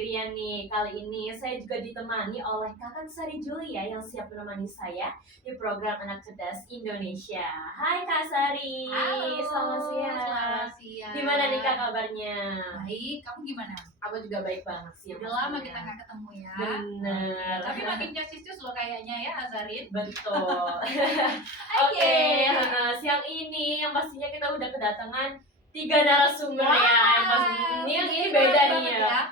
sendirian nih. Kali ini saya juga ditemani oleh Kakak Sari Julia yang siap menemani saya di program Anak Cerdas Indonesia. Hai Kak Sari. Halo, Selamat siang. selamat siang. Gimana nih Kak kabarnya? Baik, kamu gimana? Aku juga baik banget sih. Udah lama kita nggak ketemu ya. Bener. Tapi makin cus loh kayaknya ya, Azarin. Betul. Oke, siang ini yang pastinya kita udah kedatangan 3 narasumber ya. Yang pasti ini beda nih ya.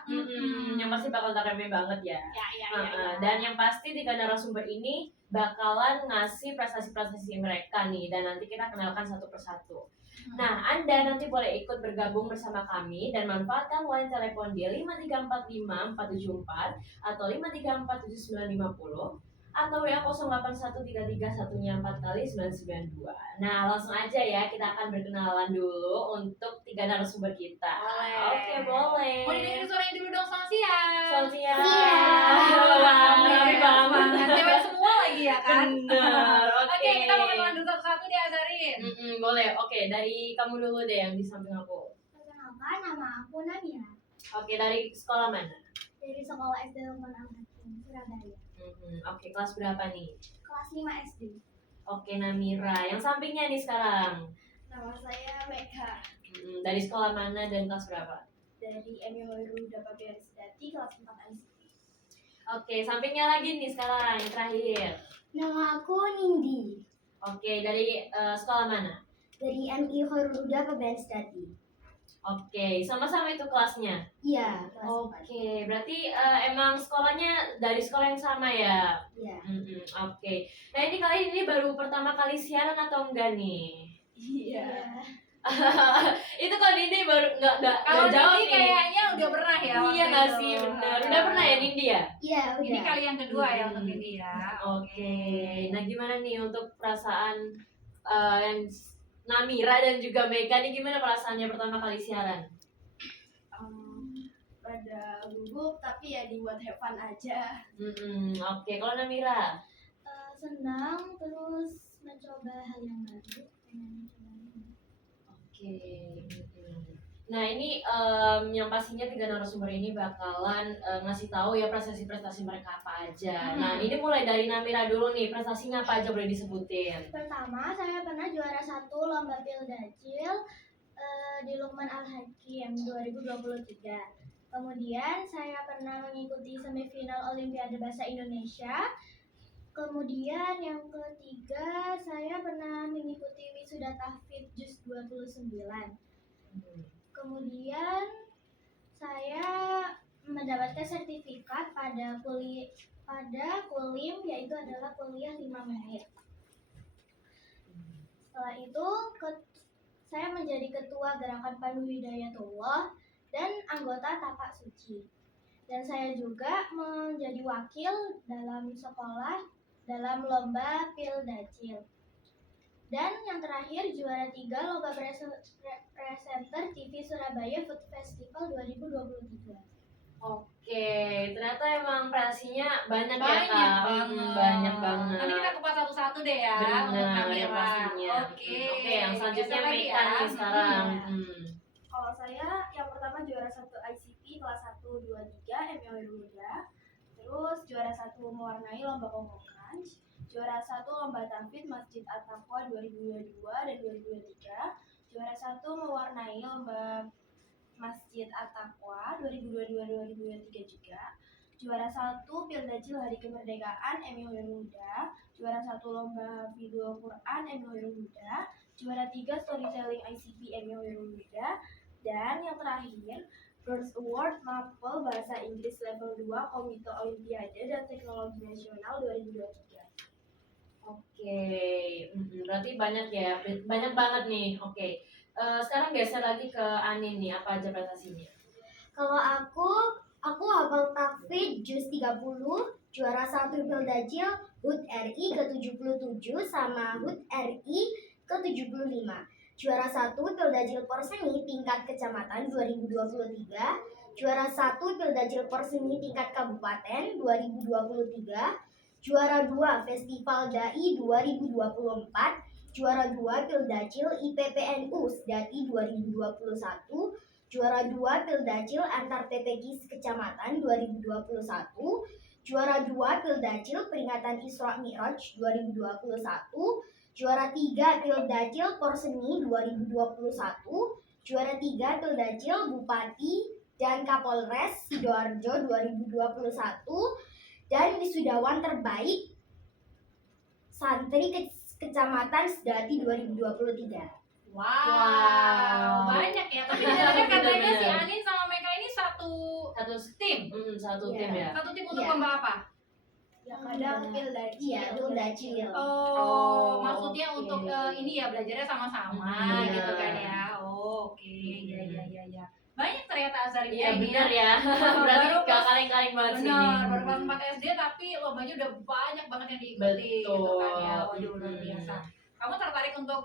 Yang pasti bakal rame banget ya. Ya. Dan yang pasti 3 narasumber ini bakalan ngasih prestasi-prestasi mereka nih, dan nanti kita kenalkan satu persatu. Nah, Anda nanti boleh ikut bergabung bersama kami dan manfaatkan line telepon di 5345474 atau 5347950 atau WA 08133114 Nah, langsung aja ya, kita akan berkenalan dulu untuk 3 narasumber kita. Boleh. Boleh. Mau dengerin suaranya dulu dong, selamat siang. Selamat siang. Rame banget. Cewek semua lagi ya kan? Bener. Oke, kita mau kenalan dulu satu-satu deh, Azarin. Boleh. Oke, dari kamu dulu deh yang di samping aku. Perkenalkan, nama aku Namira. Oke, dari sekolah mana? Dari Sekolah SD Lukman Al-Hakim, Surabaya. Oke, kelas berapa nih? Kelas 5 SD. Oke, Namira. Yang sampingnya nih sekarang. Nama saya Meka. Dari sekolah mana dan kelas berapa? Dari MIHoirul Dapabian Sedati, kelas 4 ICT. Oke, sampingnya lagi nih sekarang yang terakhir. Nama aku Nindi. Oke, dari sekolah mana? Dari MIHoirul Dapabian Sedati. Oke, sama-sama itu kelasnya? Iya, kelas 4. Oke, berarti emang sekolahnya dari sekolah yang sama ya? Iya. Oke. Nah, ini kali ini baru pertama kali siaran atau enggak nih? Iya. Itu kalau Nindi baru nggak Kalau jawab Nindi nih. kayaknya udah pernah ya. Iya nggak sih, bener. Udah pernah ya Nindi ya? Iya, udah. Ini kali yang kedua ya untuk Nindi ya. Oke. Nah, gimana nih untuk perasaan yang Namira dan juga Mega nih, gimana perasaannya pertama kali siaran? Pada gugup, tapi ya dibuat have fun aja. Oke, kalau Namira? Senang, terus mencoba hal yang baru. Oke. Nah, ini yang pastinya 3 narasumber ini bakalan ngasih tahu ya prestasi-prestasi mereka apa aja. Nah, ini mulai dari Namira dulu nih, prestasinya apa aja boleh disebutin? Pertama, saya pernah juara 1 lomba Pildacil di Lukman Al-Hakim 2023. Kemudian saya pernah mengikuti semifinal Olimpiade Bahasa Indonesia. Kemudian yang ketiga, saya pernah mengikuti wisuda tahfidz Juz 29. Kemudian saya mendapatkan sertifikat pada kulim, yaitu adalah kuliah 5 menit. Setelah itu saya menjadi ketua Gerakan Pandu Hidayatullah dan anggota Tapak Suci. Dan saya juga menjadi wakil dalam sekolah dalam lomba Pildacil. Dan yang terakhir, juara 3 lomba presenter TV Surabaya Food Festival 2023. Oke, ternyata emang prestasinya banyak ya Kak. Banyak banget. Nanti kita kupas satu-satu deh ya. Benar, pastinya. Oke, yang selanjutnya Meka nih sekarang. Kalau saya yang pertama juara 1 ICP kelas 1 2 3 MIHoirul Muda. Terus juara 1 mewarnai lomba Kongokan. Juara 1 lomba tahfidz Masjid At-Taqwa 2022 dan 2023. Juara 1 mewarnai lomba Masjid At-Taqwa 2022-2023 juga. Juara 1 Pildacil Hari Kemerdekaan MIHoirul Muda. Juara 1 lomba Video Quran MIHoirul Muda. Juara 3 Storytelling ICP MIHoirul Muda. Dan yang terakhir, First Award Mapel Bahasa Inggris Level 2 Komite Olimpiade dan Teknologi Nasional 2023. Oke, berarti banyak ya, banyak banget nih. Oke, sekarang geser lagi ke Anin nih, apa aja prestasinya? Kalau aku hafal tahfidz Juz 30, juara 1 Pildacil HUT RI ke-77 sama HUT RI ke-75. Juara 1 Pildacil Porseni tingkat kecamatan 2023, juara 1 Pildacil Porseni tingkat kabupaten 2023, juara 2 Festival Dai 2024, juara 2 Pildacil IPPNU Sedati 2021, Juara 2 Pildacil antar TPG Kecamatan 2021. Juara 2 Pildacil Peringatan Isra Mi'raj 2021. Juara 3 Pildacil Porseni 2021. Juara 3 Pildacil Bupati dan Kapolres Sidoarjo 2021. Dan wisudawan terbaik Santri Kecamatan Sedati 2023. Wow, banyak ya. Tapi katanya Bener-bener. si Anin sama Meka ini satu tim. Satu Iya. tim ya. Satu tim untuk Iya. lomba apa? Ya kadang Pildacil. Iya, Pildacil. Oh, Oh, maksudnya oke. untuk ini ya belajarnya sama-sama Iya. gitu kan ya. Oh, oke. Ya. Banyak ternyata Azhar ini. Iya ya. benar ya. Berarti Baru gak pas- kaleng-kaleng banget sih ini. Benar, baru kelas 4 SD tapi lombanya udah banyak banget yang diikuti gitu kan ya. Waduh, luar biasa. Kamu tertarik untuk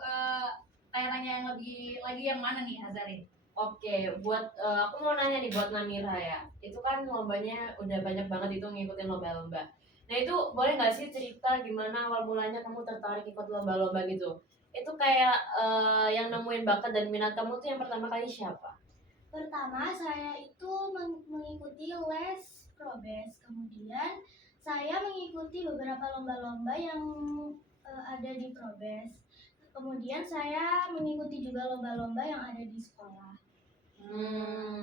tanya-tanya yang lebih lagi yang mana nih Azarin? Oke, buat aku mau nanya nih buat Namira ya. Itu kan lombanya udah banyak banget itu ngikutin lomba-lomba. Nah itu boleh nggak sih cerita gimana awal mulanya kamu tertarik ikut lomba-lomba gitu? Itu kayak yang nemuin bakat dan minat kamu tuh yang pertama kali siapa? Pertama saya itu mengikuti les Probes, kemudian saya mengikuti beberapa lomba-lomba yang ada di Probes. Kemudian saya mengikuti juga lomba-lomba yang ada di sekolah.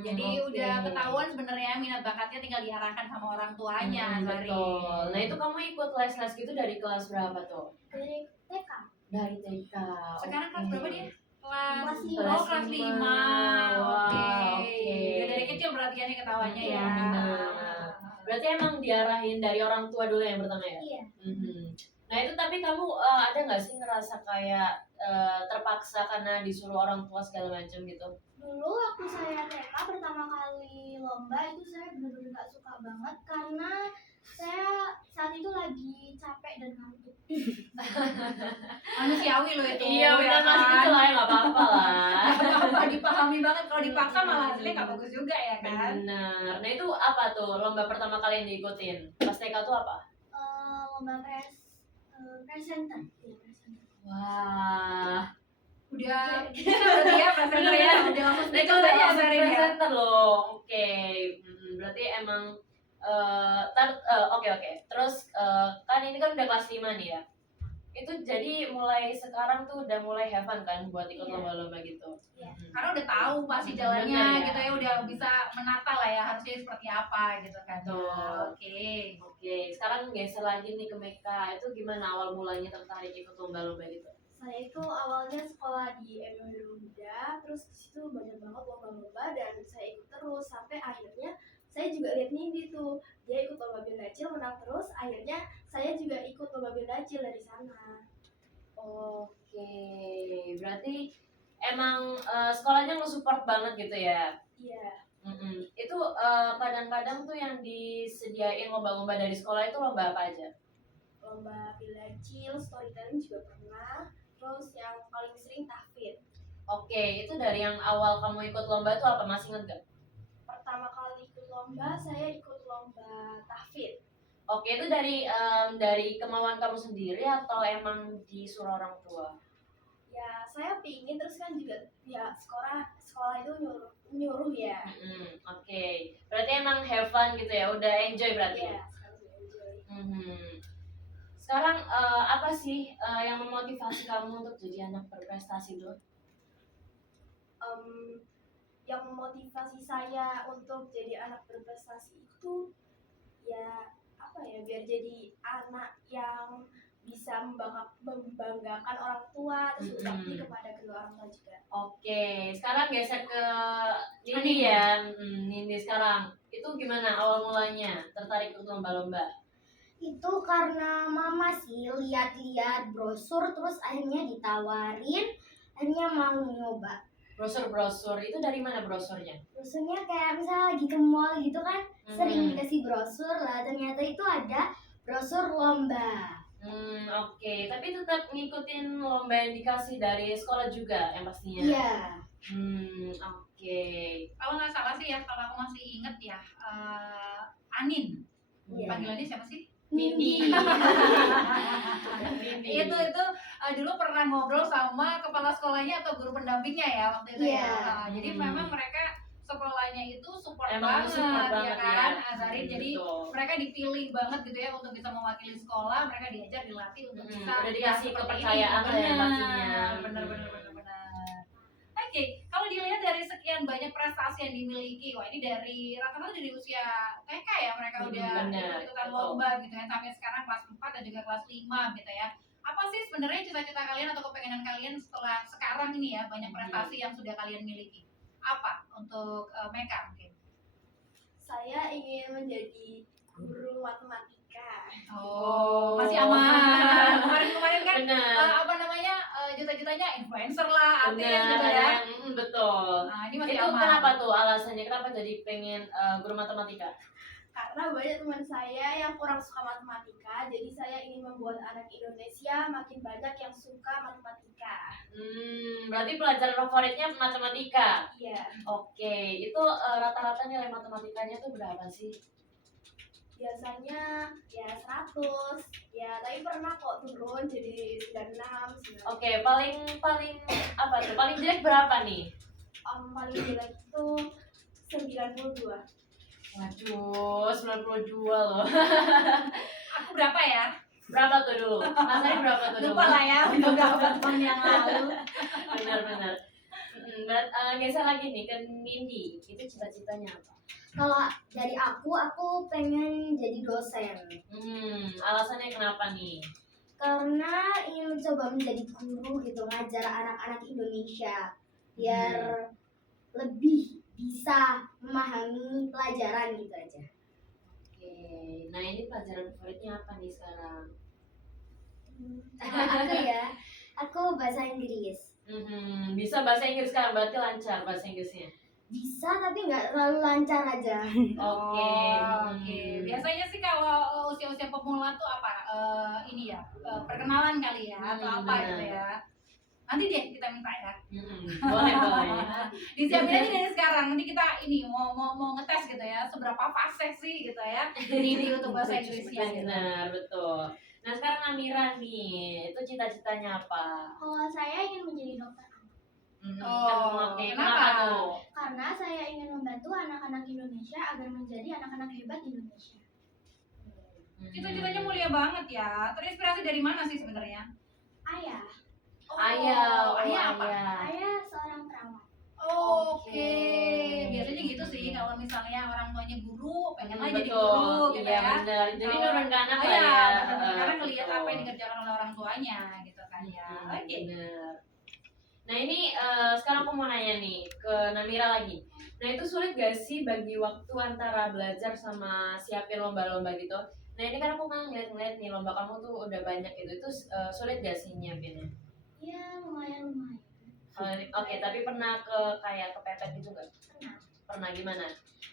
Jadi oke. udah ketahuan sebenarnya minat bakatnya tinggal diarahkan sama orang tuanya Azarin. Betul. Nah itu kamu ikut les-les gitu dari kelas berapa tuh? Dari TK. Dari TK. Sekarang kelas oke. berapa dia? Kelas Kelas lima. Oh, kelas 5. Wah, Oke. oke. Udah dari kecil berarti kan ketahuannya ya. Iya, benar. Berarti emang diarahin dari orang tua dulu yang pertama ya? Iya. Nah itu tapi kamu ada nggak sih ngerasa kayak terpaksa karena disuruh orang tua segala macam gitu? Dulu waktu saya TK pertama kali lomba itu saya benar-benar gak suka banget karena saya saat itu lagi capek dan ngantuk. Manusiawi loh itu. Iya udah ya masih kan? gitu lah ya nggak apa-apa lah. Apa dipahami banget kalau dipaksa malah hasilnya nggak bagus juga ya kan? Benar. Nah itu apa tuh lomba pertama kali yang diikutin? Pas TK tuh apa? Lomba presenter. Iya, presenter. Wah. Udah bisa berarti ya presenter ya. Udah langsung Nah, itu speechless udah aja langsung Azarin ya. presenter loh. Oke. Berarti emang oke. Terus kan ini kan udah kelas 5 nih ya. Itu jadi mulai sekarang tuh udah mulai have fun kan buat ikut Iya. lomba-lomba gitu. Iya. Karena udah tahu pasti jalannya Bener ya. gitu ya, udah bisa menata lah ya harusnya seperti apa gitu kan. Betul. Oke. Oke, sekarang geser lagi nih ke Meka. Itu gimana awal mulanya tertarik ikut lomba-lomba gitu? Saya itu awalnya sekolah di MIO Muda, terus di situ banyak banget lomba-lomba dan saya ikut terus sampai akhirnya saya juga lihat Nindi tuh, dia ikut lomba Bendacil menang terus, akhirnya saya juga ikut lomba Bendacil dari sana. Oke, berarti emang sekolahnya nge-support banget gitu ya? Iya, Itu kadang-kadang tuh yang disediain lomba-lomba dari sekolah itu lomba apa aja? lomba Bendacil, storytelling juga pernah, terus yang paling sering tahfidz. Oke, itu dari yang awal kamu ikut lomba tuh apa masih inget gak? Pertama kali ikut lomba, saya ikut lomba tahfidz. Oke, itu dari kemauan kamu sendiri atau emang disuruh orang tua? Ya, saya pingin terus kan juga ya sekolah itu nyuruh ya. Oke, berarti emang have fun gitu ya, udah enjoy berarti? Iya, sekarang juga enjoy. Sekarang apa sih yang memotivasi kamu untuk jadi anak berprestasi dulu? Yang memotivasi saya untuk jadi anak berprestasi itu ya apa ya, biar jadi anak yang bisa membanggakan orang tua terus berbakti kepada kedua orang tua juga. Oke, sekarang geser ke Nindi ya. Nindi sekarang itu gimana awal mulanya tertarik untuk lomba-lomba? Itu karena mama sih lihat-lihat brosur terus akhirnya ditawarin, akhirnya mau nyoba. Brosur itu dari mana brosurnya? Brosurnya kayak misalnya lagi ke mall gitu kan, sering dikasih brosur lah, ternyata itu ada brosur lomba. Oke, tapi tetap ngikutin lomba yang dikasih dari sekolah juga yang pastinya. Iya. Oke. Kalau nggak salah sih ya, kalau aku masih inget ya, Anin. Iya. Panggilannya siapa sih? Nindi. Itu dulu pernah ngobrol sama kepala sekolahnya atau guru pendampingnya ya waktu itu Iya. ya. Jadi memang mereka sekolahnya itu support Emang banget, support ya banget kan, ya. Azarin. Jadi Betul. mereka dipilih banget gitu ya untuk bisa mewakili sekolah, mereka diajar, dilatih untuk bisa Udah dikasih seperti kepercayaan lah ya pastinya. bener. Oke, kalau dilihat dari sekian banyak prestasi yang dimiliki, wah ini dari rata-rata dari usia TK ya mereka udah Bener, ikut-ikutan betul. lomba gitu ya, sampai sekarang kelas 4 dan juga kelas 5 gitu ya. Apa sih sebenarnya cita-cita kalian atau kepengenan kalian setelah sekarang ini ya banyak prestasi yang sudah kalian miliki? Apa untuk Meka mungkin? Saya ingin menjadi guru matematika. Oh, masih aman. Kemarin kan Bener. apa namanya cita-citanya influencer lah, artis Bener, gitu ada ya. yang betul. Nah, ini masih Itu aman. kenapa tuh alasannya? Kenapa jadi pengen guru matematika? Karena banyak teman saya yang kurang suka matematika, jadi saya ingin membuat anak Indonesia makin banyak yang suka matematika. Berarti pelajaran favoritnya matematika. Iya, Oke, itu rata-rata nilai matematikanya tuh berapa sih? biasanya ya 100, ya tapi pernah kok turun jadi 96, 9. Oke, paling apa tuh? Paling jelek berapa nih? Paling jelek itu 92. Waduh, 92 loh. Aku berapa ya? Berapa tuh dulu? Mas Ari berapa tuh dulu? Lupa lah ya, beberapa tahun yang lalu. Benar. Geser lagi nih ke Nindi. Itu cita-citanya apa? Kalau dari aku pengen jadi dosen. Alasannya kenapa nih? Karena ingin mencoba menjadi guru gitu, ngajar anak-anak Indonesia biar lebih bisa memahami pelajaran gitu aja. Oke, nah ini pelajaran favoritnya apa nih sekarang? Aku bahasa Inggris. Bisa bahasa Inggris sekarang, berarti lancar bahasa Inggrisnya. Bisa tapi nggak terlalu lancar aja. Oke. Oke. Biasanya sih kalau usia-usia pemula tuh apa? Ini ya, perkenalan kali ya atau apa benar. gitu ya. Nanti deh kita minta ya. Boleh. Disiapin aja dari sekarang. Nanti kita ini mau ngetes gitu ya, seberapa fase sih gitu ya. Ini untuk bahasa Inggrisnya gitu. Benar, betul. Nah sekarang Amira nih, itu cita-citanya apa? Kalau saya ingin menjadi dokter anak, Oke, kenapa? tuh? karena saya ingin membantu anak-anak Indonesia agar menjadi anak-anak hebat Indonesia. Cita-citanya mulia banget ya. Terinspirasi dari mana sih sebenarnya? Ayah, Ayah apa? ayah seorang perawat. Oke. Biasanya gitu sih kalau misalnya orang tuanya guru, pengen aja jadi Betul. guru gitu Iya, ya. benar. Jadi nurun ke anak Oh lah iya, ya. benar-benar. Karena ngelihat Betul. apa yang dikerjakan oleh orang tuanya gitu kan ya. Oke. Bener. Nah ini sekarang aku mau nanya nih ke Namira lagi. Nah itu sulit gak sih bagi waktu antara belajar sama siapin lomba-lomba gitu? Nah ini kan aku kan ngeliat-ngeliat nih lomba kamu tuh udah banyak gitu. Itu sulit gak sih nyiapinnya? Ya lumayan. Oke, tapi pernah kayak kepepet gitu gak? Pernah gimana?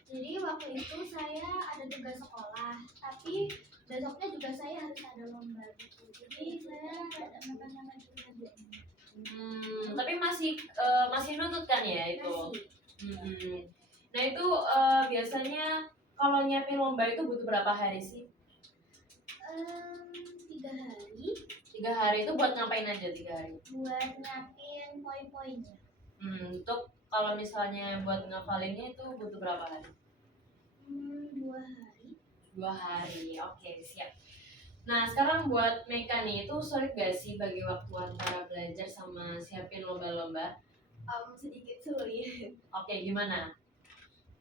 Jadi waktu itu saya ada tugas sekolah, tapi besoknya juga saya harus ada lomba gitu. Jadi saya ada mepet-mepet gitu aja. Tapi masih nutut kan ya itu? Masih. Nah itu biasanya kalau nyiapin lomba itu butuh berapa hari sih? 3 hari 3 hari itu buat ngapain aja 3 hari? buat nyiapin poin-poinnya. Untuk kalau misalnya buat ngafalinnya itu butuh berapa hari? 2 hari. 2 hari, oke siap. Nah sekarang buat Meka nih, itu sulit gak sih bagi waktu antara belajar sama siapin lomba-lomba? Sedikit sulit. Oke, gimana?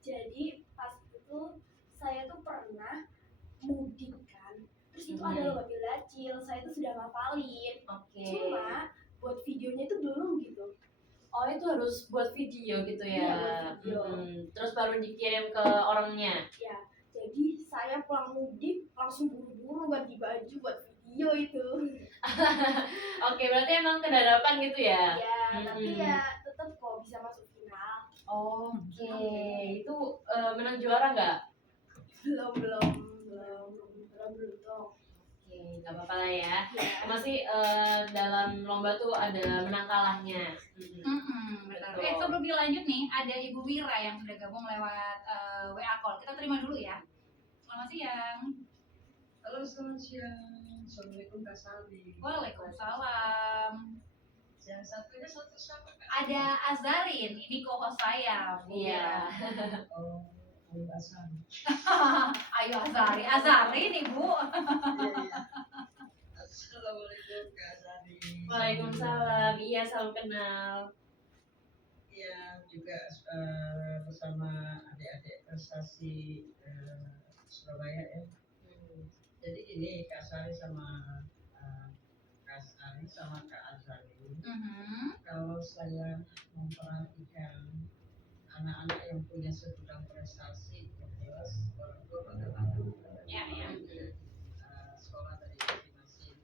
Jadi pas itu saya tuh pernah mudik kan, terus itu ada lomba bilacil, saya tuh sudah ngapalin. Oke. Cuma buat videonya itu belum gitu. Oh itu harus buat video gitu ya? Iya, buat video. Terus baru dikirim ke orangnya? Ya, jadi saya pulang mudik langsung buru-buru ganti baju buat video itu. Oke, berarti emang kedadapan gitu ya? Ya, tapi ya tetap kok bisa masuk final. Oke, itu menang juara nggak? Belum dong. Oke, nggak apa-apa lah ya. Ya. Masih dalam lomba tuh ada menang kalahnya. Benar. Betul. Sebelum dilanjut nih, ada Ibu Wira yang sudah gabung lewat WA call. Kita terima dulu ya. Selamat siang. Halo, selamat siang. Assalamualaikum Kak Saldi. Waalaikumsalam. Yang satunya satu siapa Kak? Ada Azarin, ini co-host saya. Bu Iya. Wira. Oh, Ayu Asari. Ayo Azarin Ibu. Iya, iya. Assalamualaikum Kak Asari. Waalaikumsalam. Iya, salam kenal. Iya, juga bersama adik-adik prestasi Surabaya ya. Jadi ini Kak Sari sama Kak Sari sama Kak Azari. Kalau saya memperhatikan anak-anak yang punya segudang prestasi, jelas orang tua bagaimana? Ya, ya. Sekolah dari masing-masing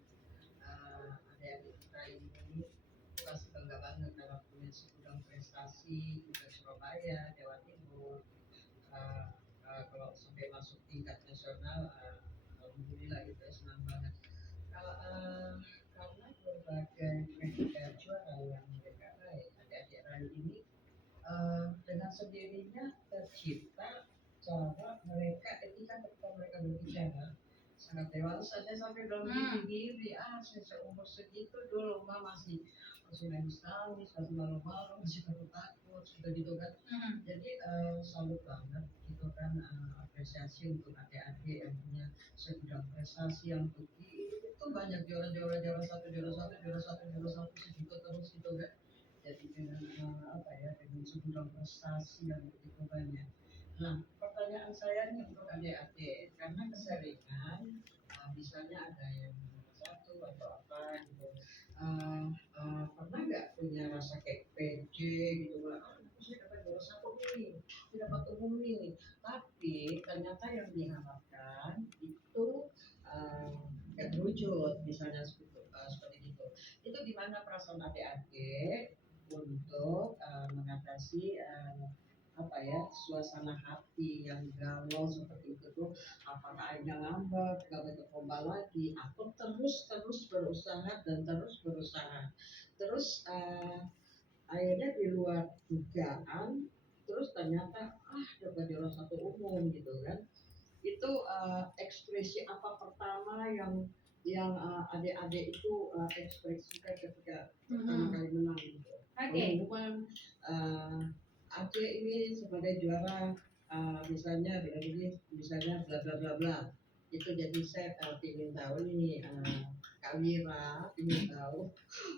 adik-adik kita ini pasti bangga banget karena punya segudang prestasi di Surabaya, Jawa Timur. Kalau sampai masuk tingkat nasional, alhamdulillah kita senang banget. Karena berbagai predikat juara yang mereka raih, adik-adik raih ini dengan sendirinya tercipta cara mereka ketika mereka berbicara sangat dewasa. Saya sampai dalam diri saya seumur segitu dulu masih nangis, masih malu-malu, masih takut, gitu kan. Jadi salut banget gitu kan, apresiasi untuk adik-adik yang punya segudang prestasi yang tinggi. Itu banyak juara satu segitu terus gitu kan. Jadi dengan dengan segudang prestasi yang begitu banyak. Nah, pertanyaan saya nih untuk adik-adik, karena keseringan misalnya ada yang satu atau apa gitu, pernah nggak punya rasa kayak PJ gitu lah, saya dapat juara satu nih, saya dapat umum nih, tapi ternyata yang diharapkan itu nggak terwujud, misalnya seperti itu gimana perasaan adik-adik untuk mengatasi suasana hati yang galau seperti itu tuh, apakah akhirnya ngambek, gak mau coba lagi, atau terus berusaha terus akhirnya di luar dugaan, terus ternyata dapat juara satu umum gitu kan. Itu ekspresi apa pertama yang adik-adik itu ekspresikan ketika pertama kali menang gitu. Pengumuman adik ini sebagai juara, misalnya misalnya bla bla bla bla. Itu jadi saya ingin tahu nih, Kak Wira ingin tahu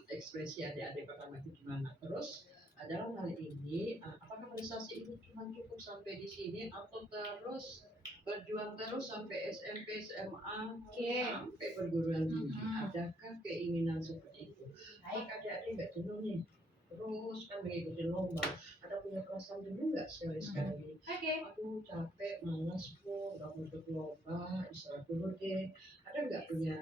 ekspresi adik-adik pertama itu gimana. Terus dalam hal ini, apakah prestasi ini cuma cukup sampai di sini atau terus berjuang terus sampai SMP, SMA, sampai perguruan tinggi? Adakah keinginan seperti itu? Baik, adik-adik nggak jenuh nih, terus kan mengikuti lomba, ada punya perasaan jenuh nggak sekali? Aduh capek, malas kok, nggak mau ikut lomba, istirahat dulu deh. Ada nggak punya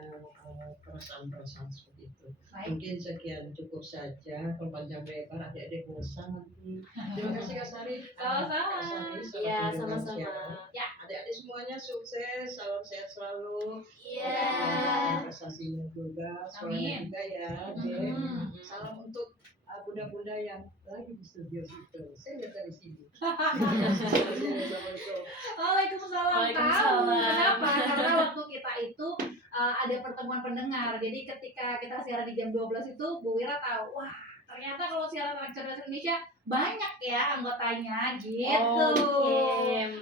perasaan-perasaan seperti itu? Mungkin sekian, cukup saja. Kalau panjang lebar adik-adik bosan nanti. Terima kasih Kak Sari. Sama-sama. Iya, sama-sama. Ya, adik-adik semuanya sukses, salam sehat selalu. Iya. Prestasinya juga, sekolahnya juga ya. Salam untuk bunda-bunda yang lagi di studio situ. Saya lihat dari sini. Assalamualaikum. Waalaikumsalam. Waalaikumsalam. Tahu kenapa? Karena waktu kita itu ada pertemuan pendengar. Jadi ketika kita siaran di jam 12 itu, Bu Wira tahu, wah ternyata kalau siaran anak cerdas Indonesia banyak ya anggotanya gitu.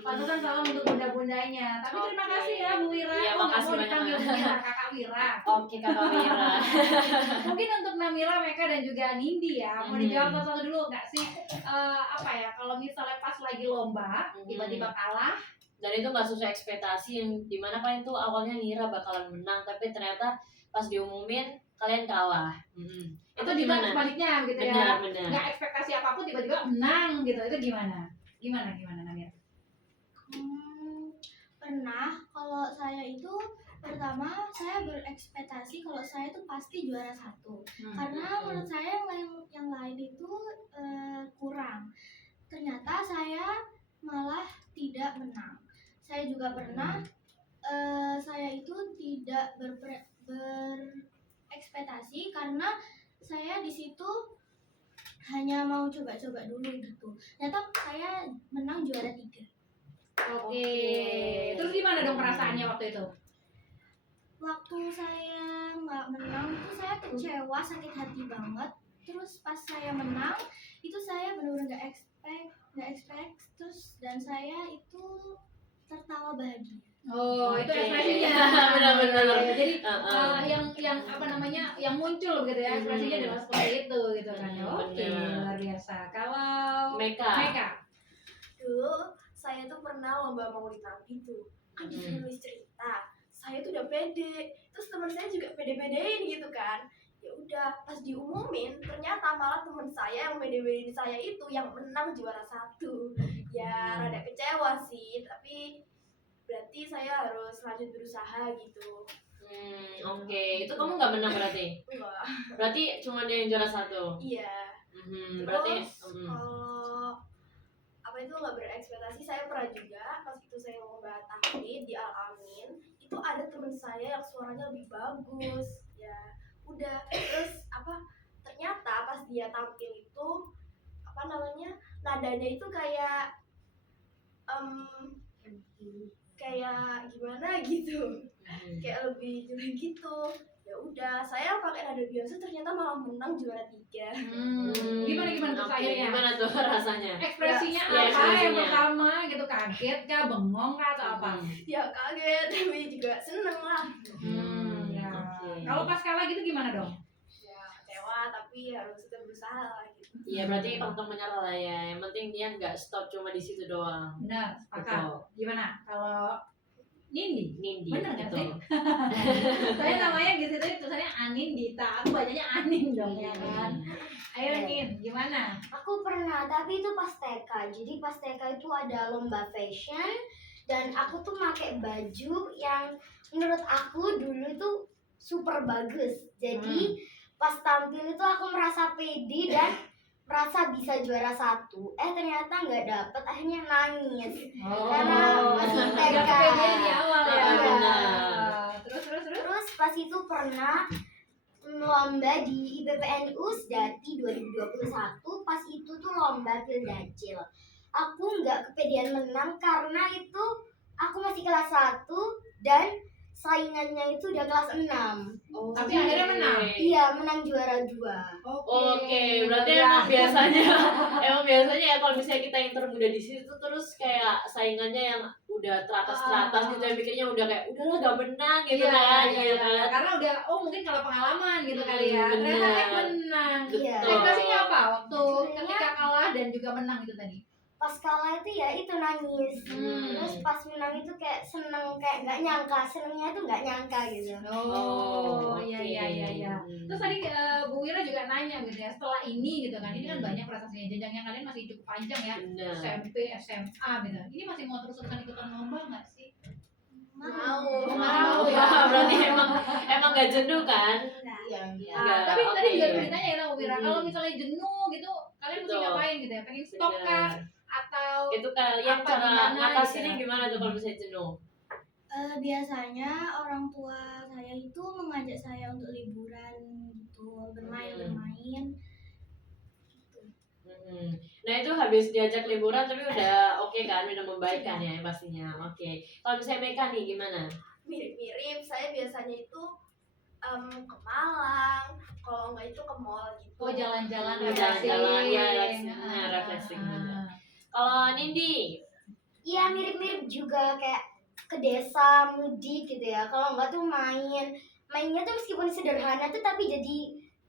Pantesan salam untuk bunda-bundanya. Tapi terima kasih ya Bu Wira. Iya, Nggak makasih mau dipanggil banyak. Bu Wira, Kakak Wira. Oke, Kakak Wira. Mungkin untuk Namira, Meka dan juga Nindi ya, mau dijawab satu-satu dulu nggak sih? Kalau misalnya pas lagi lomba tiba-tiba kalah, Dan itu nggak sesuai ekspektasi, yang dimana kan itu awalnya Nira bakalan menang, tapi ternyata pas diumumin kalian kalah. Itu atau juga gimana? sebaliknya gitu ya? Benar. Nggak ekspektasi apapun tiba-tiba menang gitu, itu gimana? Gimana Namira? Pernah, kalau saya itu pertama saya berekspektasi kalau saya itu pasti juara satu, karena menurut saya yang lain itu kurang. Ternyata saya malah tidak menang. Saya juga pernah saya itu tidak berekspektasi karena saya di situ hanya mau coba-coba dulu gitu. Ternyata saya menang juara 3. Oke. Terus gimana dong perasaannya waktu itu? Waktu saya nggak menang itu saya kecewa, sakit hati banget. terus pas saya menang itu saya benar-benar nggak expect terus dan saya itu tertawa bahagia. Oh, itu Oke. ekspresinya. Benar-benar. Ya, jadi Heeh. yang apa namanya? Yang muncul gitu ya, ekspresinya adalah seperti itu gitu kan. Oke, Benar. luar biasa. Kalau Meka. Dulu saya tuh pernah lomba mau ditampil tuh. Disuruh nulis cerita. Saya tuh udah pede. Terus teman saya juga pede-pedein gitu kan. Ya udah, pas diumumin ternyata malah teman saya yang pede-pedein saya itu yang menang juara 1. Ya rada kecewa sih, tapi berarti saya harus lanjut berusaha gitu. Oke. Itu kamu nggak menang berarti? Enggak. Berarti cuma dia yang juara 1. Iya. Berarti Terus kalau apa itu nggak berekspektasi, saya pernah juga pas itu saya lomba tahlil di Al Amin itu ada teman saya yang suaranya lebih bagus ya udah terus apa ternyata pas dia tampil itu apa namanya nadanya itu kayak kayak gimana gitu kayak lebih jelek gitu. Ya udah saya pakai nada biasa ternyata malah menang juara 3. Gimana tuh Oke, saya ya? gimana tuh rasanya? Ekspresinya Ya, apa ekspresinya. yang pertama gitu, kaget kah, bengong kah atau apa? Ya kaget tapi juga seneng lah. Ya. Oke. Kalau pas kalah gitu gimana dong? Ya kecewa tapi harus tetap berusaha lah gitu. Iya, berarti pantang menyerah lah ya. Yang penting dia nggak stop cuma di situ doang. Benar, sepakat. Betul. Gimana? Kalau Nindi? Nindi. Bener nggak betul. Saya namanya di situ tulisannya Anindita, aku bacanya Anin dong ya kan. Ayo Nin, gimana? Aku pernah, tapi itu pas TK. Jadi pas TK itu ada lomba fashion dan aku tuh pakai baju yang menurut aku dulu tuh super bagus. Jadi pas tampil itu aku merasa pede dan merasa bisa juara 1. Ternyata nggak dapet, akhirnya nangis. Karena masih TK. Nggak kepedean di awal ya. Iya, benar. Terus. Terus pas itu pernah lomba di IPPN Usdati 2021. Pas itu tuh lomba Pildacil. Aku nggak kepedean menang karena itu aku masih kelas 1 dan saingannya itu udah kelas 6. Tapi akhirnya menang. Iya, menang juara 2. Oke, berarti emang biasanya ya kalau misalnya kita yang termuda di situ terus kayak saingannya yang udah teratas gitu ya pikirnya udah kayak udahlah gak menang gitu kan. Iya kan. Karena udah mungkin kalau pengalaman gitu kali ya. Ternyata menang. Iya. Betul. Ekspresinya apa waktu Sebenarnya- ketika kalah dan juga menang itu tadi? Pas kalah itu ya itu nangis. Terus pas menang itu kayak seneng, kayak nggak nyangka, senengnya itu nggak nyangka gitu. Iya. oke. Terus tadi Bu Wira juga nanya gitu ya, setelah ini gitu kan, ini kan banyak prestasinya, jenjangnya kalian masih cukup panjang ya, Benar. SMP, SMA gitu. Ini masih mau terus-terusan ikutan lomba nggak sih? Mau ya. Berarti emang gak jenuh kan? Iya. Nggak, Tapi tadi oke. juga udah ditanya ya Bu Wira, kalau misalnya jenuh gitu, kalian mesti Betul. ngapain gitu ya? Pengen stop Benar. kah? Atau Itu kalian Apa, cara gimana ngatasinnya gitu? gimana tuh kalau misalnya jenuh? Biasanya orang tua saya itu mengajak saya untuk liburan gitu, bermain-bermain. Nah itu habis diajak liburan tapi udah oke kan, udah membaik kan ya pastinya. Oke. Kalau misalnya Meka nih gimana? Mirip-mirip, saya biasanya itu ke Malang, kalau nggak itu ke mall gitu. oh jalan-jalan, Jalan-jalan, ya, refreshing. refreshing, bener. Kalau Nindi, Iya, mirip-mirip juga kayak ke desa, mudik gitu ya. Kalau nggak tuh mainnya tuh meskipun sederhana tuh tapi jadi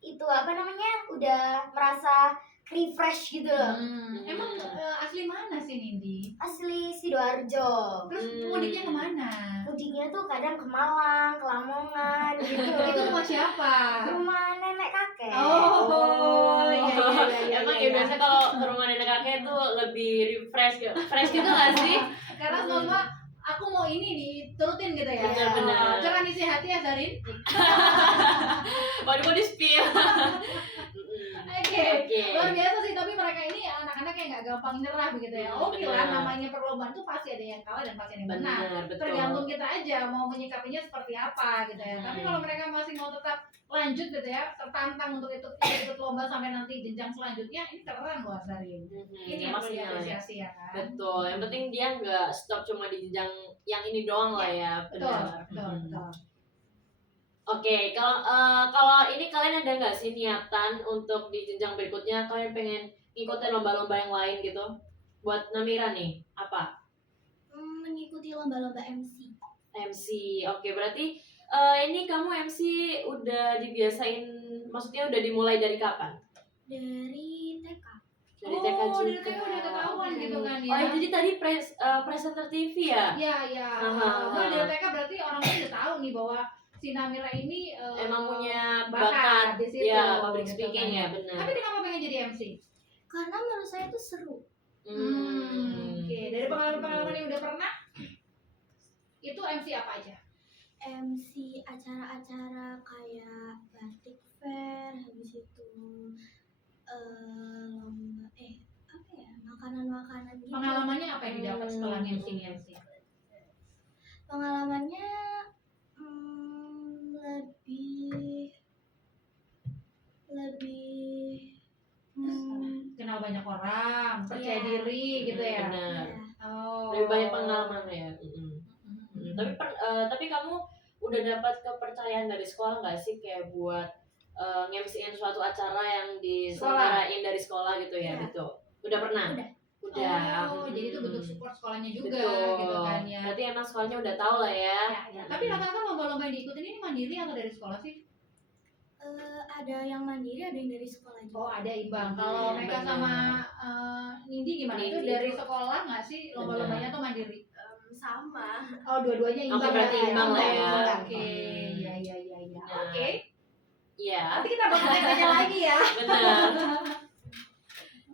itu apa namanya udah merasa refresh gitu loh. Emang asli mana sih Nindi? Asli Sidoarjo. Terus mudiknya kemana? Mudiknya tuh kadang ke Malang, ke Lamongan gitu. Itu rumah siapa? Rumah nenek kakek. Iya. emang ya biasa kalau ke rumah nenek kakek tuh lebih refresh gitu nggak sih? Karena semua aku mau ini diturutin gitu ya. Benar-benar. Jangan isi hati ya Zarin. Waduh mau di spill. Oke. Oke. Luar biasa sih, tapi mereka ini anak-anak yang nggak gampang nyerah begitu ya. Oke lah, Benar. namanya perlombaan tuh pasti ada yang kalah dan pasti ada yang menang. Benar, betul. Tergantung kita aja mau menyikapinya seperti apa gitu ya. Tapi kalau mereka masih mau tetap lanjut gitu ya, tertantang untuk ikut lomba sampai nanti jenjang selanjutnya, ini keren loh Zarin. Ini yang perlu pastinya lah ya. diapresiasi ya kan. Betul, yang penting dia nggak stop cuma di jenjang yang ini doang lah ya. Betul, Benar. betul. Oke, kalau ini kalian ada nggak sih niatan untuk di jenjang berikutnya kalian pengen ngikutin lomba-lomba yang lain gitu? Buat Namira nih, apa? Mengikuti lomba-lomba MC. MC. Oke, berarti ini kamu MC udah dibiasain, maksudnya udah dimulai dari kapan? Dari TK. Dari TK juga. Dari TK udah ketahuan gitu kan ya. Oh, jadi tadi presenter TV ya? Iya, iya. Aha. Gue dari TK berarti orang tuh udah tahu nih bahwa si Namira ini Emang punya bakat bakat di situ. ya, public gitu speaking kan. ya, benar. Tapi kenapa pengen jadi MC? Karena menurut saya itu seru. Oke, dari pengalaman-pengalaman yang udah pernah, itu MC apa aja? MC acara-acara kayak batik fair, habis itu lomba apa ya, makanan-makanan gitu. Pengalamannya apa yang didapat setelah MC? Pengalamannya lebih Kenal banyak orang, percaya Iya. diri gitu ya. Benar. ya, Oh. Lebih banyak pengalaman ya. Tapi kamu udah dapat kepercayaan dari sekolah nggak sih kayak buat nge-MC-in suatu acara yang diselenggarain dari sekolah gitu ya? Iya. Gitu. Udah pernah? Udah. Oh, jadi itu bentuk support sekolahnya juga Betul. gitu kan ya. Berarti emang sekolahnya udah tahu lah ya. Ya. Tapi rata-rata lomba-lomba yang diikutin ini mandiri atau dari sekolah sih? ada yang mandiri, ada yang dari sekolah juga. Oh, ada imbang. Kalau Iya, mereka benar. sama Nindi gimana? Itu Nindi dari itu- sekolah nggak sih lomba-lombanya atau mandiri? Sama. Oh, dua-duanya imbang. Oke, berarti imbang lah ya. Oke, Hmm. ya. Nah. Oke. Iya. Nanti kita bakal tanya lagi ya. Benar.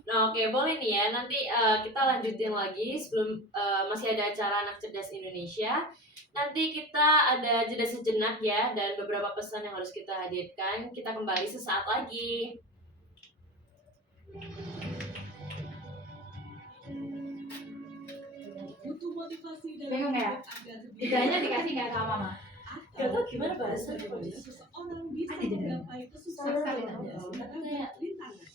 Nah, oke, boleh nih ya. Nanti kita lanjutin lagi sebelum masih ada acara Anak Cerdas Indonesia. Nanti kita ada jeda sejenak ya, dan beberapa pesan yang harus kita hadirkan. Kita kembali sesaat lagi. Butuh motivasi dalam Bingung ya? hidup agar Jedanya dikasih nggak sama mama? Gak tau gimana bahasa seseorang bisa Ada jeda. menggapai kesuksesan Iya. dan rintangan.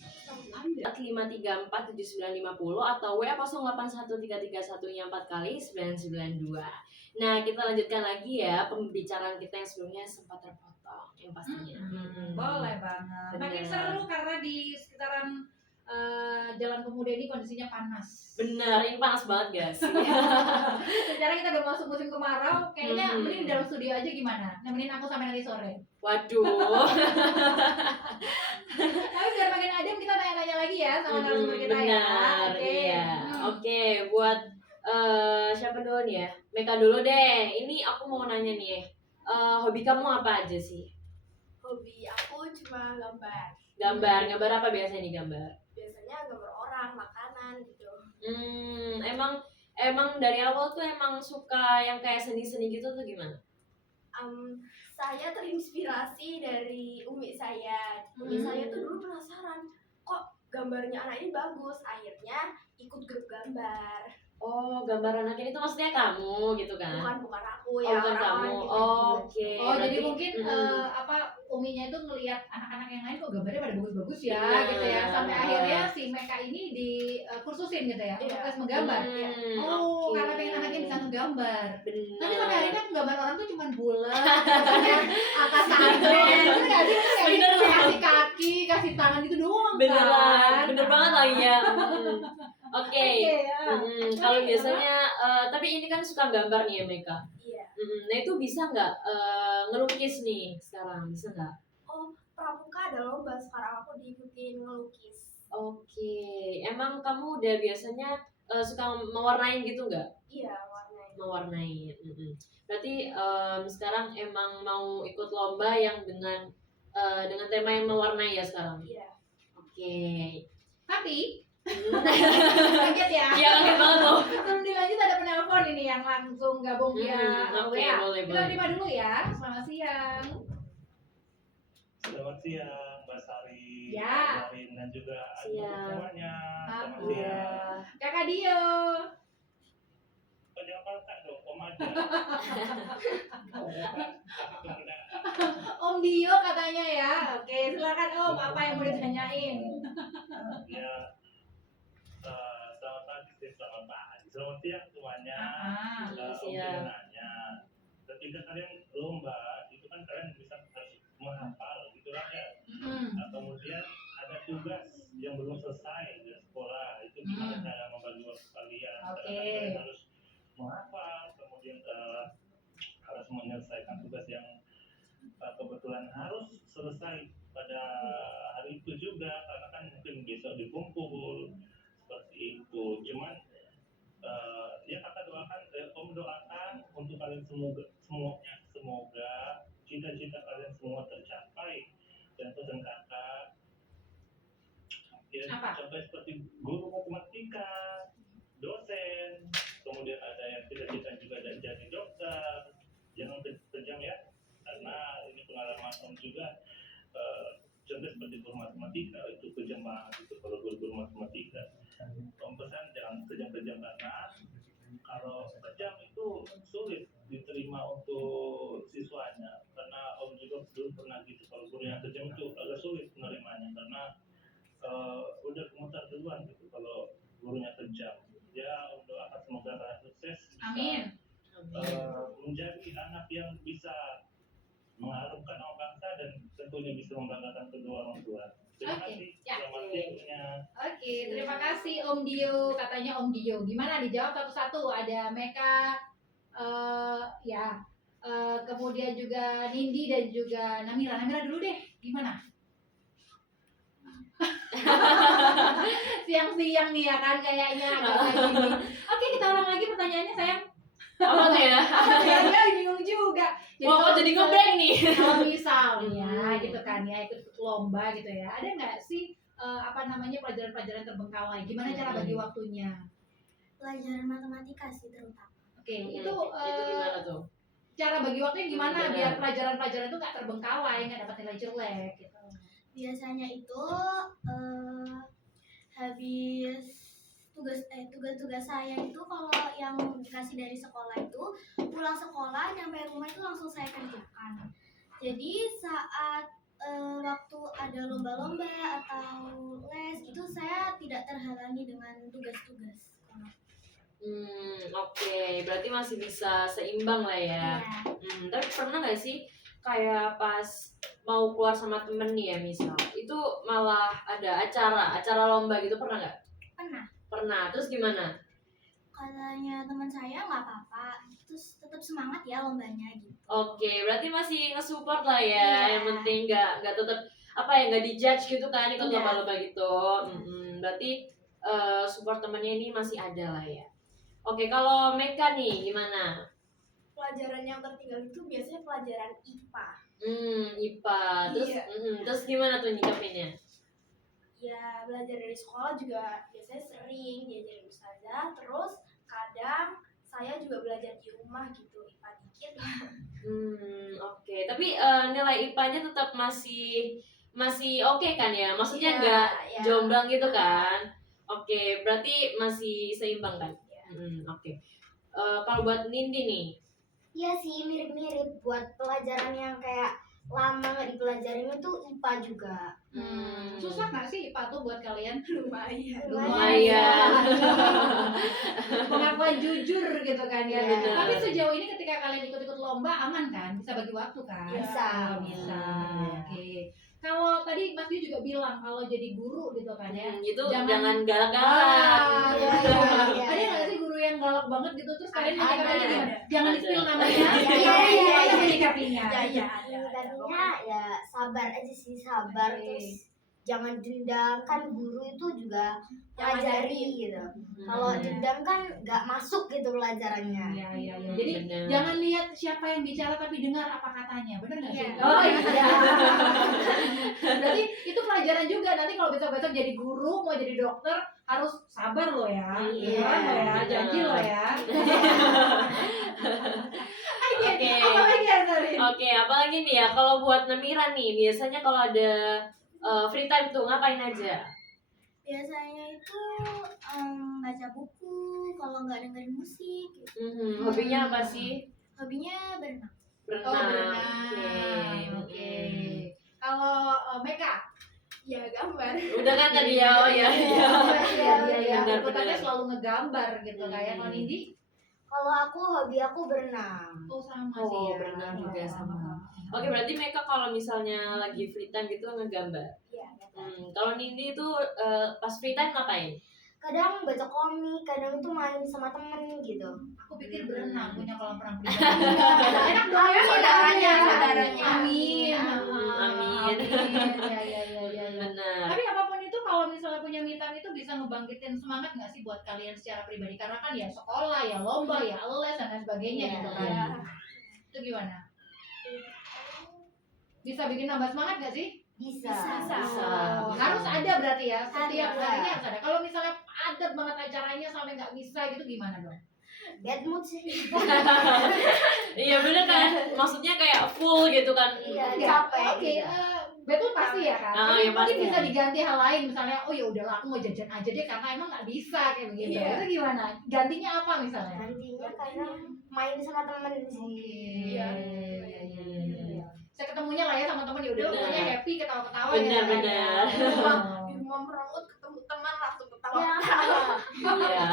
Anda 5347950 atau WA 081331-nya 4 kali 992. Nah, kita lanjutkan lagi ya pembicaraan kita yang sebelumnya sempat terpotong yang pastinya. Boleh banget. Bener. Makin seru karena di sekitaran Jalan Pemuda ini kondisinya panas. Bener, ini panas banget guys. Secara kita udah masuk musim kemarau, kayaknya Hmm. mending di dalam studio aja gimana? Nemenin aku sampai nanti sore. Waduh. Tapi biar makin adem kita tanya-tanya lagi ya sama narasumber kita ya. Benar, Oke. iya. Hmm. Oke, buat siapa dulu nih ya? Meka dulu deh. Ini aku mau nanya nih, hobi kamu apa aja sih? Hobi aku cuma gambar. Gambar apa biasanya nih gambar? Biasanya gambar orang, makanan gitu. Emang dari awal tuh emang suka yang kayak seni-seni gitu tuh gimana? Saya terinspirasi dari umi saya. Umi saya tuh dulu penasaran, kok gambarnya anak ini bagus. Akhirnya ikut grup gambar. Oh, gambar anak ini tuh maksudnya kamu gitu kan? Bukan aku Oh, ya, bukan orang-orang kamu. gitu. Oke. Oh, jadi berarti- mungkin uminya itu ngelihat anak-anak yang lain kok gambarnya pada bagus-bagus ya Benar. gitu ya. Sampai akhirnya si Meka ini dikursusin gitu ya, untuk Iya. les menggambar. Oh, oke. karena pengen anaknya bisa nggambar. Benar. Nanti sampai akhirnya aku gambar orang tuh cuma bulat, atas samping, gitu nggak sih? Bener nggak sih? Bener. Kasih kaki, kasih tangan gitu doang Beneran, kan? bener banget lagi ya. Oke. ya. Kalau biasanya, tapi ini kan suka gambar nih ya Meka. Iya. Nah itu bisa nggak ngelukis nih sekarang? Bisa nggak? Pramuka ada lomba, sekarang aku diikutin ngelukis. Oke. Emang kamu udah biasanya suka mewarnain gitu nggak? Iya, warnanya. Mewarnain. Berarti sekarang emang mau ikut lomba yang dengan tema yang mewarnai ya sekarang. Iya. Oke. Tapi Hmm. kaget ya. Iya kaget banget loh. Sebelum dilanjut ada penelpon ini yang langsung gabung via Oke, WA. boleh Kita boleh. terima dulu ya. Selamat siang. Selamat siang, Mbak Sari, Ya. Mbak Marin, dan juga Siang. semuanya. Selamat Iya. siang. Kakak Dio. Oh, jangan Kak dong, Om aja. Aku udah Om Dio katanya ya. Oke, silakan Om. Apa yang mau ditanyain? ya. Selamat pagi, selamat pagi, selamat siang semuanya. Ah, Om siang. pengen nanya, ketika kalian lomba itu kan kalian bisa tugas yang belum selesai di sekolah itu gimana cara membagi waktu kalian? Oke. Karena kan kalian harus menghafal, kemudian harus menyelesaikan tugas yang kebetulan harus selesai pada hari itu juga, karena kan mungkin besok dikumpul seperti itu. Cuman ya kakak doakan, om doakan untuk kalian semoga cita-cita kalian semua tercapai, dan pesan kakak ya Apa? tercapai seperti guru matematika, dosen, kemudian ada yang cita-cita juga dan jadi dokter. Jangan kejam ya, karena ini pengalaman om juga. Contoh seperti guru matematika itu kejam banget itu kalau guru matematika. Om pesan jangan kejam-kejam, karena kalau kejam itu sulit diterima untuk siswanya. Karena om juga dulu pernah gitu, kalau guru yang kejam itu agak sulit menerimanya, karena udah kemutar duluan gitu kalau gurunya kejam. Ya, om doakan semoga kalian sukses, bisa Amin. menjadi anak yang bisa mengharumkan nama bangsa dan tentunya bisa membanggakan kedua orang tua. Terima Oke, kasih. ya. Selamat waktunya. Oke, terima kasih Om Dio. Katanya Om Dio. Gimana dijawab satu-satu? Ada Meka, kemudian juga Nindi dan juga Namira. Namira dulu deh. Gimana? Siang-siang nih ya kan kayaknya agak kayak gini. Oke, kita ulang lagi pertanyaannya sayang. Apa tuh ya? Ya bingung juga. Wah, kalau jadi misalnya- ngeblank nih. Kalau misalnya gitu kan ya ikut lomba gitu ya, ada nggak sih pelajaran-pelajaran terbengkalai? Gimana cara bagi waktunya? Pelajaran matematika sih terutama. Oke, itu itu gimana tuh? cara bagi waktunya gimana Benar. biar pelajaran-pelajaran itu nggak terbengkalai, nggak dapat nilai jelek gitu. Biasanya itu habis tugas-tugas saya itu kalau yang dikasih dari sekolah itu pulang sekolah nyampe rumah itu langsung saya kerjakan. Jadi saat waktu ada lomba-lomba atau les gitu saya tidak terhalangi dengan tugas-tugas sekolah. Oke, berarti masih bisa seimbang lah ya. Ya. Tapi pernah nggak sih kayak pas mau keluar sama temen nih ya misal, itu malah ada acara lomba gitu, pernah nggak? Pernah. Pernah. Terus gimana? Katanya teman saya nggak apa-apa, terus tetap semangat ya lombanya gitu. Oke, berarti masih nge-support lah ya. Iya. Yang penting nggak tetap nggak dijudge gitu kan ikut Iya. lomba-lomba gitu. Berarti support temennya ini masih ada lah ya. Oke, kalau Meka nih gimana? Pelajaran yang tertinggal itu biasanya pelajaran IPA. IPA. Terus Iya. terus gimana tuh nyikapinnya? Ya belajar dari sekolah juga biasanya sering diajarin ustazah. Terus kadang saya juga belajar di rumah gitu, IPA dikit. Oke. Tapi nilai IPA-nya tetap masih oke kan ya? Maksudnya Iya, nggak iya. jomblang gitu kan? Oke, berarti masih seimbang kan? Oke. Kalau buat Nindi nih, Iya sih mirip-mirip buat pelajaran yang kayak lama nggak dipelajarin itu IPA juga. Susah nggak sih IPA tuh buat kalian? Lumayan. Lumayan. Pengakuan jujur gitu kan ya. Iya. Tapi sejauh ini ketika kalian ikut-ikut lomba aman kan? Bisa bagi waktu kan? Bisa. Bisa. Oke. Kalau tadi Mas Dio juga bilang kalau jadi guru gitu kan ya. itu Jangan- jangan galak-galak. Iya, iya. Ada nggak sih guru yang galak banget gitu terus kalian Ada. menyikapinya gimana? Jangan Ada. di-spill namanya. Iya, iya, Gimana iya. menyikapinya? Ya, Tadinya ya sabar aja sih sabar Oke. terus jangan dendam kan guru itu juga pelajari gitu. Kalau dendam kan nggak masuk gitu pelajarannya. Iya, iya, iya. Jadi Bener. jangan lihat siapa yang bicara tapi dengar apa katanya. Benar nggak sih? Iya. Oh iya. Berarti itu pelajaran juga nanti kalau besok-besok jadi guru mau jadi dokter harus sabar loh ya. Iya. Beneran loh ya, Bener. janji loh ya. Oke. Apa lagi ya, Sarin? Oke, apalagi nih ya kalau buat Namira nih, biasanya kalau ada free time tuh ngapain aja? Biasanya itu baca buku, kalau nggak dengerin musik, gitu. Hobinya apa sih? Hobinya berenang. Berenang. Oh, berenang. Oke. Kalau Meka? Ya gambar. Udah kan tadi ya, oh ya. Iya, iya. Benar, Liputannya benar. selalu ngegambar gitu kayak kalau Nindi. Kalau aku hobi aku berenang. Oh sama Oh, sih ya. berenang juga Iya, sama. Oke, berarti Meka kalau misalnya lagi free time gitu ngegambar. Iya, gambar. Kalau Nindi tuh pas free time ngapain? Kadang baca komik, kadang itu main sama temen gitu. Aku pikir berenang, punya kolam renang pribadi. Iya. Enak dong ya saudaranya. Amin. Amin. Amin. Ya. Benar. Tapi apapun itu kalau misalnya punya me time itu bisa ngebangkitin semangat nggak sih buat kalian secara pribadi? Karena kan ya sekolah, ya lomba, ya les dan lain sebagainya Iya. gitu kan. Itu gimana? Bisa bikin nambah semangat nggak sih? Bisa. Bisa. Oh, harus ada berarti ya, setiap Ada. harinya harus ada. Kalau misalnya padat banget acaranya sampai nggak bisa gitu gimana dong? Bad mood sih. Iya bener kan? Maksudnya kayak full gitu kan? Iya, Enggak. capek. Oke, betul pasti ya kan. Ah, Tapi ya mungkin pasti. bisa diganti hal lain, misalnya oh ya udahlah aku mau jajan aja deh karena emang nggak bisa kayak begitu. Iya. Itu gimana? Gantinya apa misalnya? Nantinya kadang main sama temen sih. Iya. Saya ketemunya lah ya sama teman ya udah Bener. pokoknya happy ketawa-ketawa Bener, ya. bener. Di rumah merengut ketemu teman langsung ketawa. Ya, Iya.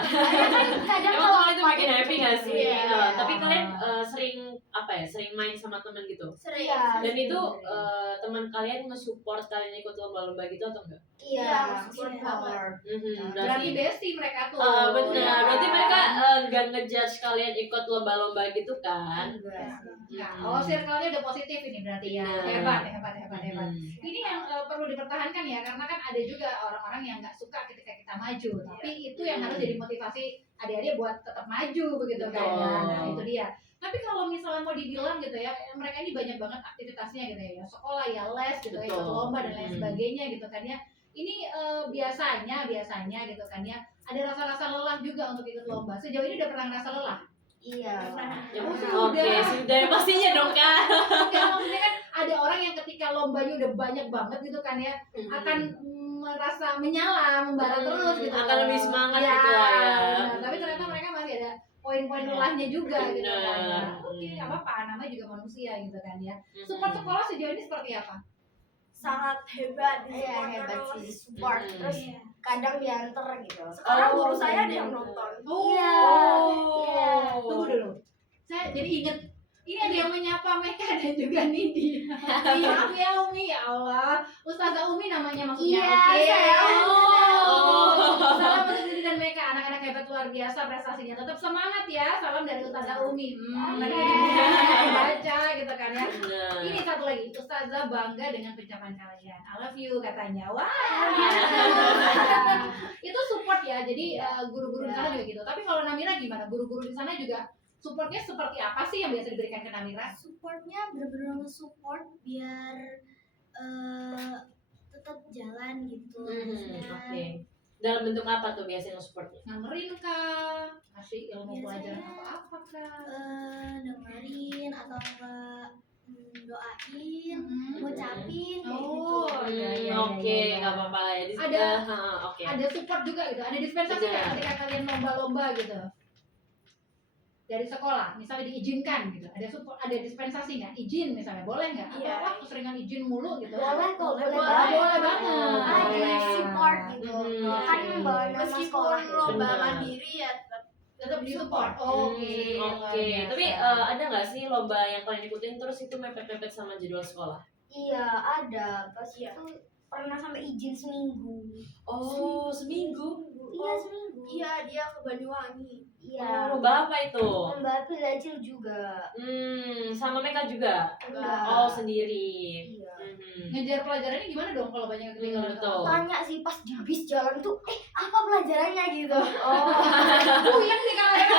kadang Emang kalau teman itu bikin happy gak sih? Iya. Tapi kalian sering apa ya? Sering main sama teman gitu? Sering. Iya. Dan itu teman kalian nge-support kalian ikut lomba-lomba gitu atau enggak? iya, support support. Berarti bestie mereka tuh. Benar. Iya. Berarti mereka nggak ngejudge kalian ikut lomba-lomba gitu kan? Nah, oh circle-nya udah positif ini berarti ya. Bener. Hebat. Ini yang perlu dipertahankan ya, karena kan ada juga orang-orang yang nggak suka ketika kita maju, tapi itu yang harus jadi motivasi adik-adik buat tetap maju begitu kan. Betul. Nah, itu dia. Tapi kalau misalnya mau dibilang gitu ya, mereka ini banyak banget aktivitasnya gitu ya, sekolah ya les gitu ya, ikut Betul. lomba dan lain sebagainya gitu kan ya. Ini biasanya gitu kan ya, ada rasa-rasa lelah juga untuk ikut lomba. Sejauh ini udah pernah ngerasa lelah? Iya. Ya, Oh, Oke, sudah. sudah pastinya dong kan. Enggak, maksudnya kan ada orang yang ketika lombanya udah banyak banget gitu kan ya, akan merasa menyala, membara terus gitu. Akan lebih semangat Ya, gitu lah ya. benar. Tapi ternyata mereka masih ada poin-poin lelahnya juga gitu kan ya. Benar. Oke, apa apa namanya juga manusia gitu kan ya. Support sekolah sejauh ini seperti apa? Sangat hebat. Iya, hebat sih, support. Hmm. Terus kadang diantar gitu. Sekarang Oh, guru saya ada bener. yang nonton. Iya. Iya. Tunggu dulu. Saya jadi inget ini ada yang menyapa Meka dan juga Nindi. Maaf ya Umi, ya Allah. Ustazah Umi namanya maksudnya. Iya, Oke. saya. Oh. Salam untuk Nindi dan Meka, anak-anak hebat luar biasa prestasinya. Tetap semangat ya. Salam dari Ustazah Umi. Tadi Amin. baca gitu kan ya. Benar. Ini satu lagi, Ustazah bangga dengan pencapaian kalian. I love you katanya. Wah. Itu support ya. Jadi guru-guru di sana juga gitu. Tapi kalau Namira gimana? Guru-guru di sana juga supportnya seperti apa sih yang biasa diberikan ke Namira? Supportnya benar-benar support biar tetap jalan gitu. Oke. Dalam bentuk apa tuh biasanya supportnya? Ngamerin kah? Kasih ilmu Biasanya, pelajaran apa kah? Dengerin atau enggak doain, Mhm. ngucapin kayak Oh, gitu. iya. Oke, nggak apa-apa lah ya. Ada- Oke. Ada support juga gitu. Ada dispensasi Benar. nggak ketika kalian lomba-lomba gitu? Dari sekolah, misalnya diizinkan gitu. Ada support, ada dispensasi nggak? Izin misalnya, boleh nggak? Atau Iya. wah keseringan izin mulu gitu? Boleh kok, boleh Boleh. banget. Boleh banget. Ada Boleh. support gitu. Kan membawa nama Meskipun sekolah. gitu. lomba Benar. mandiri ya Tetap di support. Oke. Oke. Tapi ada nggak sih lomba yang kalian ikutin terus itu mepet-mepet sama jadwal sekolah? Iya, ada. Pas Iya. itu pernah sampai izin seminggu. Oh, seminggu. Iya, seminggu. iya dia ke Banyuwangi. Iya. Lomba apa itu? Lomba Pilacil juga. Sama mereka juga. Enggak. Oh, sendiri. Iya. Ngejar pelajarannya gimana dong kalau banyak ketinggalan? Betul. Tanya sih pas di habis jalan tuh, apa pelajarannya gitu. Puyeng nih kalau yang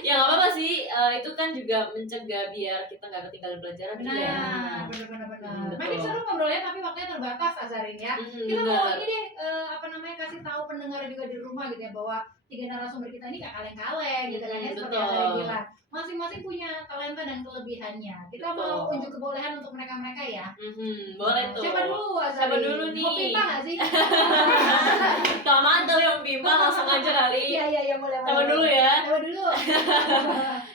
Ya nggak apa-apa sih. Itu kan juga mencegah biar kita nggak ketinggalan pelajaran juga ya. Nah, benar-benar. Betul. Makin seru ngobrolnya tapi waktunya terbatas Azarin ya. Kita Benar. mau ini deh kasih tahu pendengar juga di rumah gitu ya bahwa 3 narasumber kita ini gak kaleng-kaleng gitu kan ya, seperti Betul. Azarin bilang. Masing-masing punya talenta dan kelebihannya. Kita Betul. mau unjuk kebolehan untuk mereka-mereka ya. Boleh tuh. Siapa dulu Azarin? Siapa dulu nih? Mau pimpah gak sih? Kelamaan kali yang pimpah langsung aja kali. Iya boleh. Siapa dulu ya? Siapa dulu?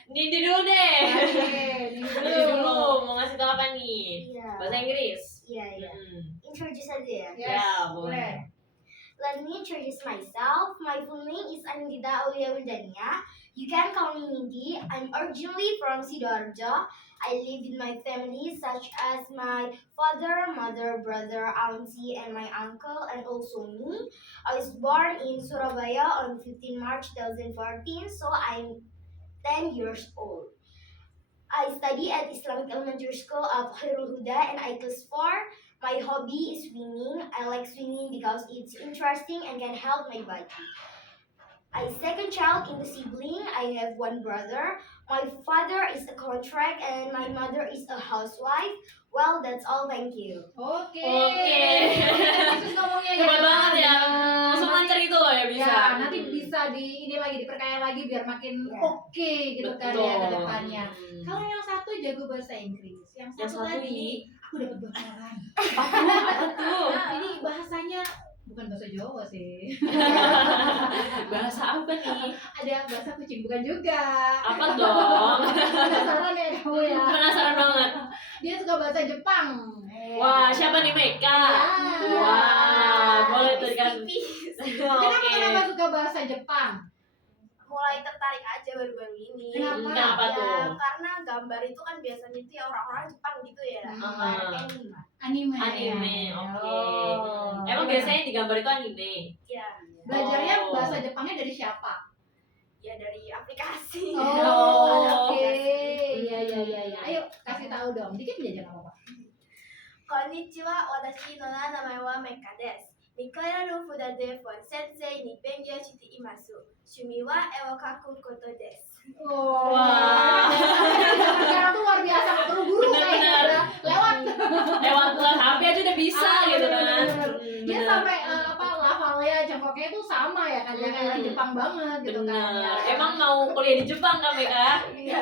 Nindi dulu deh. Oke, ini Nindi dulu. Mau ngasih tau apa nih? Iya. Bahasa Inggris. Iya, iya. Introduce aja ya. Yes, Ya, boleh. Let me introduce myself. My full name is Anindita Aulia Wildania. You can call me Nindi. I'm originally from Sidoarjo. I live with my family such as my father, mother, brother, auntie, and my uncle, and also me. I was born in Surabaya on 15 March 2014, so I'm 10 years old. I study at Islamic Elementary School of Khairul Huda and I class 4. My hobby is swimming. I like swimming because it's interesting and can help my body. I second child in the sibling. I have one brother. My father is a contract and my mother is a housewife. Well, that's all. Thank you. Oke. Oke. Khusus ngomongnya Hebat banget ya. Langsung lancar itu loh ya bisa. Ya, nanti bisa ini lagi diperkaya lagi biar makin Ya. oke gitu kan ya ke depannya. Hmm. Kalau yang satu jago bahasa Inggris, yang Yang satu satu lagi ini aku dapat bocoran. apa tuh? Nah, ini bahasanya bukan bahasa Jawa sih. Bahasa apa nih? Ada bahasa kucing bukan juga. Apa dong? Penasaran ya kamu ya? Penasaran banget. Dia suka bahasa Jepang. Wah, siapa nih Meka? Ya. Wah, boleh tuh kan. Kenapa suka bahasa Jepang? Mulai tertarik aja baru-baru ini. Kenapa? Kenapa tuh? Karena gambar itu kan biasanya itu ya orang-orang Jepang gitu ya. Anime. Anime, oke. Oh. Emang biasanya yang digambar itu anime? Ya, Belajarnya Oh. bahasa Jepangnya dari siapa? ya dari aplikasi. Oh. Oke. Iya. Ayo kasih tahu dong. Dikit aja nggak apa-apa. Konnichiwa, watashi no namae wa Meka desu. Mikaela no fuda de for sensei ni bengyou shite imasu. Shumi wa e wo kaku koto desu. Oh. Wah. Sekarang tuh luar biasa, nggak perlu guru Bener-bener. kayaknya. Lewat. Lewat HP aja udah bisa gitu kan. bener-bener. Dia Bener. sampai lafalnya, cengkoknya itu sama ya kan, ya kayak orang Jepang banget gitu kan. Bener. Ya. Emang mau kuliah di Jepang kan Meka? Iya.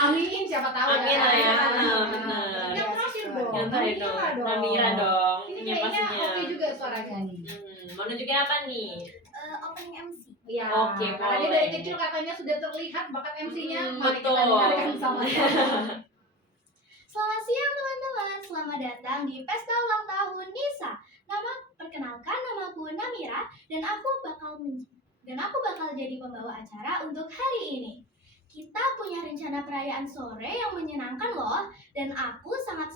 Amin, siapa tahu Amin lah ya. Nah, Bener. Yang terakhir dong. Yang terakhir dong. Namira Namira dong. Ini Ini kayaknya pastinya. oke juga suaranya nih. Mau nunjukin apa nih? Opening MC. Iya. Oke, Karena dia boleh. dari kecil katanya sudah terlihat bakat MC-nya. Mari kita betul. dengarkan sama. Selamat siang teman-teman, selamat datang di Pesta Ulang Tahun Nisa. Perkenalkan namaku Namira dan aku bakal jadi pembawa acara untuk hari ini. Kita punya rencana perayaan sore yang menyenangkan loh dan aku sangat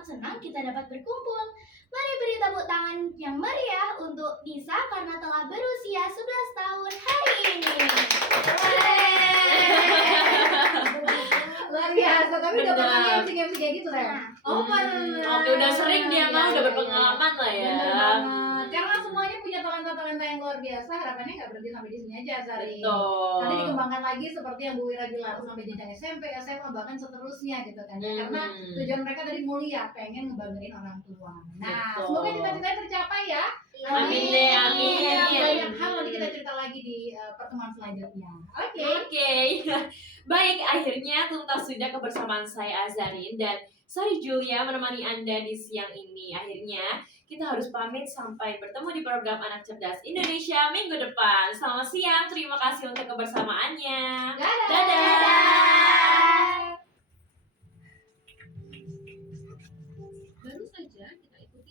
senang kita dapat berkumpul. Mari beri tepuk tangan yang meriah untuk Nisa karena telah berusia 11 tahun hari ini. Luar biasa, tapi udah Benar. pernah MC kayak gitu kan? Oh, pernah. Oke, udah sering dia mah, Iya, udah iya, berpengalaman lah ya. Bener banget. Karena semuanya punya talenta-talenta yang luar biasa, harapannya nggak berhenti sampai di sini aja, Sari. Betul. Nanti dikembangkan lagi seperti yang Bu Wira bilang sampai jenjang SMP, SMA, bahkan seterusnya gitu kan. Ya, karena tujuan mereka tadi mulia, pengen ngebanggain orang tua. Nah, Betul. semoga cita-citanya tercapai ya. Amin deh, amin. Banyak hal nanti kita cerita lagi di pertemuan selanjutnya. Oke. Oke. Baik, akhirnya tuntas sudah kebersamaan saya Azarin dan Sari Julia menemani Anda di siang ini. Akhirnya kita harus pamit sampai bertemu di program Anak Cerdas Indonesia minggu depan. Selamat siang, terima kasih untuk kebersamaannya. Dadah. Dadah.